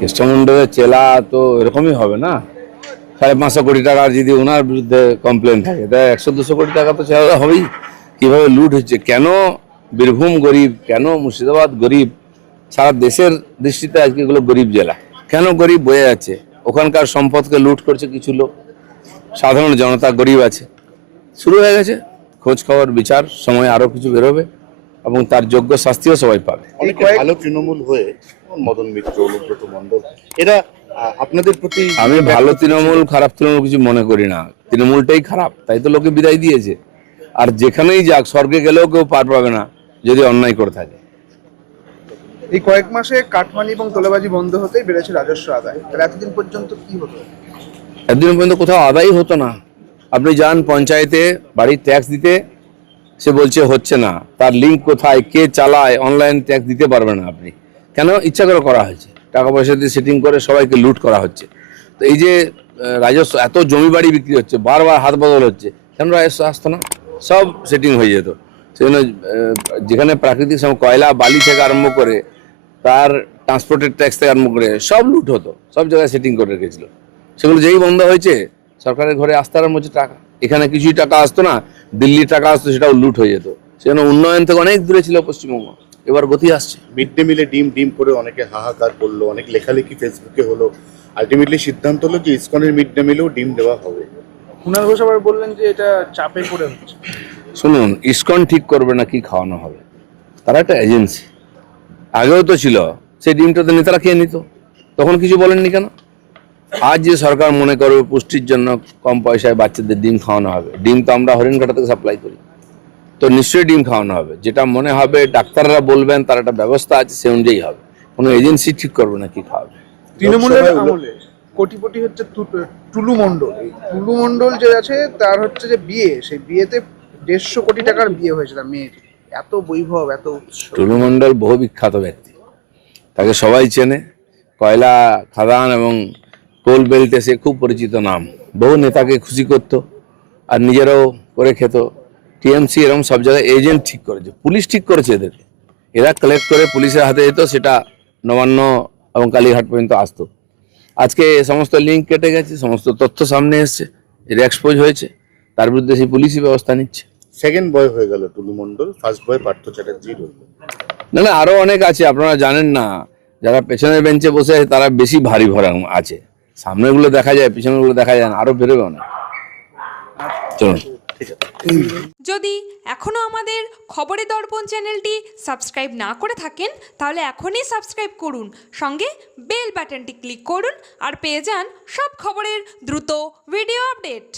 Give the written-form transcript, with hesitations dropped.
কৃষ্ণমন্ডলের চেলা তো এরকমই হবে না। 550 কোটি টাকার যদি ওনার বিরুদ্ধে কমপ্লেন থাকে, তাই 100-200 কোটি টাকা তো চেলা হবেই। কিভাবে লুট হচ্ছে, কেন বীরভূম গরিব, কেন মুর্শিদাবাদ গরিব, সারা দেশের দৃষ্টিতে আজকে এগুলো গরিব জেলা, কেন গরিব বয়ে যাচ্ছে। ওখানকার সম্পদকে লুট করছে কিছু লোক, সাধারণ জনতা গরিব আছে। শুরু হয়ে গেছে খোঁজ খবর বিচার, সময় আরো কিছু বেরোবে এবং তার যোগ্য শাস্তিও সবাই পাবে। অনেকে ভালো তৃণমূল হয়ে মদন মিত্র, অনুব্রত মণ্ডল, এরা আপনাদের প্রতি আমি ভালো তৃণমূল খারাপ তৃণমূল কিছু মনে করি না, তৃণমূলটাই খারাপ, তাই তো লোকে বিদায় দিয়েছে। আর যেখানেই যাক, স্বর্গে গেলেও কেউ পার পাবে না যদি অন্যায় করে থাকে। এই কয়েক মাসে কাটমানি এবং তোলাবাজি বন্ধ হতেই বেড়েছে রাজস্ব আদায়, তাহলে এতদিন পর্যন্ত কি হতো? একদিন পর্যন্ত কোথাও আদায়ই হতো না। আপনি যান পঞ্চায়েতে বাড়ির ট্যাক্স দিতে, সে বলছে হচ্ছে না। তার লিঙ্ক কোথায়, কে চালায়, অনলাইন ট্যাক্স দিতে পারবে না আপনি। কেন? ইচ্ছা করে করা হয়েছে, টাকা পয়সা দিয়ে সেটিং করে সবাইকে লুট করা হচ্ছে। তো এই যে রাজস্ব, এত জমি বাড়ি বিক্রি হচ্ছে, বারবার হাত বদল হচ্ছে, কেন রাজস্ব আসতো না? সব সেটিং হয়ে যেত। সেজন্য যেখানে প্রাকৃতিক কয়লা বালি থেকে আরম্ভ করে তার ট্রান্সপোর্টের ট্যাক্স থেকে আরম্ভ করে সব লুট হতো, সব জায়গায় সেটিং করে রেখেছিল। সেগুলো যেই বন্ধ হয়েছে, সরকারের ঘরে আসতে আরম্ভ হচ্ছে টাকা। এখানে কিছুই টাকা আসতো না, দিল্লি টাকা আসতো, সেটাও লুট হয়ে যেত। সেজন্য উন্নয়ন থেকে অনেক দূরে ছিল পশ্চিমবঙ্গ, এবার গতি আসছে। মিড ডে মিলে ডিম ডিম করে অনেকে হাহাকার করলো, অনেক লেখালেখি ফেসবুকে হলো। আলটিমেটলি সিদ্ধান্ত হলো যে ইসকনের মিড ডে মিলেও ডিম দেওয়া হবে। কুণাল ঘোষ আবার বললেন যে এটা চাপে পড়ে হচ্ছে। শুনুন, ইসকন ঠিক করবে না কি খাওয়ানো হবে, তারা একটা এজেন্সি। আগেও তো ছিল, সেই ডিমটা তো নেতারা খেয়ে নিত, তখন কিছু বলেননি কেন? আজ যে সরকার মনে করবে পুষ্টির জন্য কম পয়সায় বাচ্চাদের ডিম খাওয়ানো হবে, ডিম তো আমরা হরিণঘাটা থেকে সাপ্লাই করি, তো নিশ্চয়ই ডিম খাওয়ানো হবে। যেটা মনে হবে ডাক্তাররা বলবেন, তার একটা ব্যবস্থা আছে, সে অনুযায়ী হবে। কোনো এজেন্সি ঠিক করবে না কি খাওয়াবে। তৃণমূলের আমলে কোটিপতি হচ্ছে টুলু মণ্ডল। এই টুলু মণ্ডল যে আছে, তার হচ্ছে যে বিয়ে, সেই বিয়েতে 150 কোটি টাকার বিয়ে হয়েছে তার মেয়ের। এত বৈভব, এত উৎসব। টুলু মণ্ডল বহু বিখ্যাত ব্যক্তি, তাকে সবাই চেনে। কয়লা খাদান এবং কোল বেল্টে সে খুব পরিচিত নাম, বহু নেতাকে খুশি করতো আর নিজেরাও করে খেত। টিএমসি এরকম সব জায়গায় এজেন্ট ঠিক করেছে, পুলিশ ঠিক করেছে এদেরকে। এরা কালেক্ট করে পুলিশের হাতে যেত, সেটা নবান্ন এবং কালীঘাট পর্যন্ত আসতো। আজকে সমস্ত লিঙ্ক কেটে গেছে, সমস্ত তথ্য সামনে এসছে, এটা এক্সপোজ হয়েছে, তার বিরুদ্ধে সেই পুলিশই ব্যবস্থা নিচ্ছে। সেকেন্ড বয় হয়ে গেল টুলু মণ্ডল, ফার্স্ট বয় পার্থ চ্যাটার্জি রইল। না না, আরো অনেক আছে, আপনারা জানেন না। যারা পেছনের বেঞ্চে বসে আছে তারা বেশি ভারী ভরা আছে, সামনেগুলো দেখা যায়, পিছনেগুলো দেখা যায় না, আরো বেরোবে না। চলুন। যদি এখনও আমাদের খবরের দর্পণ চ্যানেলটি সাবস্ক্রাইব না করে থাকেন, তাহলে এখনই সাবস্ক্রাইব করুন, সঙ্গে বেল বাটনটি ক্লিক করুন আর পেয়ে যান সব খবরের দ্রুত ভিডিও আপডেট।